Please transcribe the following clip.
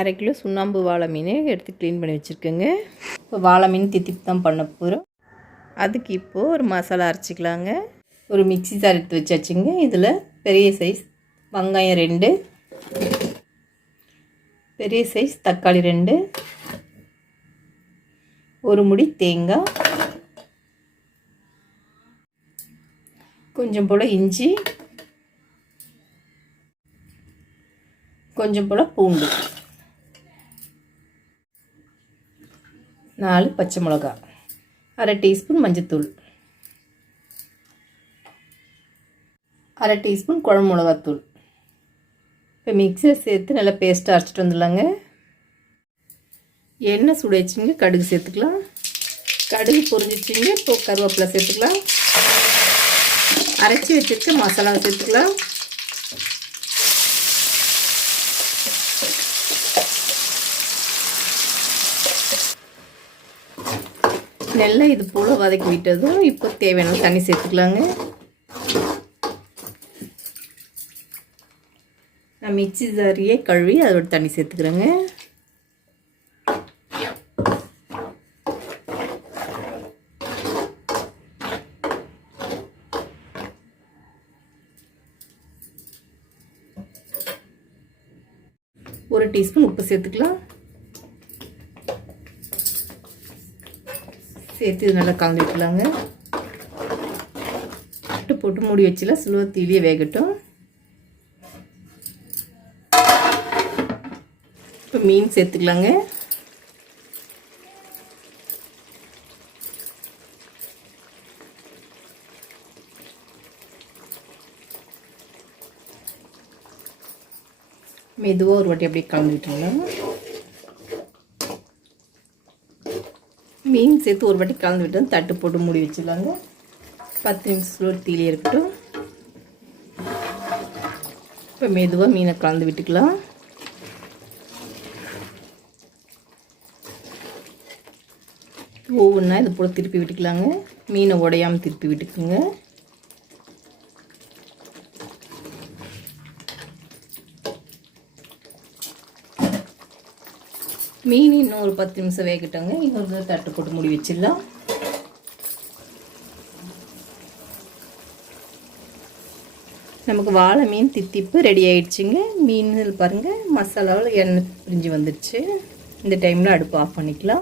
1/2 kilo சுண்ணாம்பு வாழை மீன் எடுத்து க்ளீன் பண்ணி வச்சுருக்கேங்க. இப்போ வாழை மீன் தித்திப்பு தான் பண்ண போகிறோம். அதுக்கு இப்போது ஒரு மசாலா அரைச்சிக்கலாங்க. ஒரு மிக்ஸி ஜார் எடுத்து வச்சாச்சுங்க. இதில் பெரிய சைஸ் வெங்காயம் 2, பெரிய சைஸ் தக்காளி 2, ஒரு முடி தேங்காய், கொஞ்சம் போல் இஞ்சி, கொஞ்சம் போல் பூண்டு, 4 பச்சை மிளகா, 1/2 டீஸ்பூன் மஞ்சத்தூள், 1/2 டீஸ்பூன் குழம்பு மிளகாத்தூள். இப்போ மிக்சியில் சேர்த்து நல்லா பேஸ்ட்டாக அரைச்சிட்டு வந்துடலாங்க. எண்ணெய் சுட வச்சுங்க. கடுகு சேர்த்துக்கலாம். கடுகு பொரிஞ்சிச்சிங்க. இப்போ கருவேப்பிலை சேர்த்துக்கலாம். அரைச்சி வச்சுருக்க மசாலாவை சேர்த்துக்கலாம். நல்லா இது போல் வதக்கி விட்டதும் இப்போ தேவையான தண்ணி சேர்த்துக்கலாங்க. நான் மிக்ஸி ஜாரியே கழுவி அதோட தண்ணி சேர்த்துக்கிறேங்க. ஒரு டீஸ்பூன் உப்பு சேர்த்துக்கலாம். சேர்த்து இது நல்லா கலந்து விட்டுலாங்க. தட்டு போட்டு மூடி வச்சுலாம் ஸ்லோ தீலியே வேகட்டும். இப்போ மீன் சேர்த்துக்கலாங்க. மெதுவாக ஒரு வாட்டி அப்படியே கலந்து விட்டுருலாம். மீன் சேர்த்து ஒரு வாட்டி கலந்து விட்டு தட்டு போட்டு மூடி வச்சுக்கலாங்க. 10 நிமிஷம் தீலியே இருக்கட்டும். இப்போ மெதுவாக மீனை கலந்து விட்டுக்கலாம். ஒவ்வொன்றா இது போல் திருப்பி விட்டுக்கலாங்க. மீனை உடையாமல் திருப்பி விட்டுக்குங்க. மீன் இன்னும் ஒரு 10 நிமிஷம் வேகட்டங்க. இன்னொரு தட்டு போட்டு மூடி வச்சிடலாம். நமக்கு வாழை மீன் தித்திப்பு ரெடி ஆயிடுச்சுங்க. மீன் பாருங்கள் மசாலாவில் எண்ணெய் பிரிஞ்சு வந்துடுச்சு. இந்த டைமில் அடுப்பு ஆஃப் பண்ணிக்கலாம்.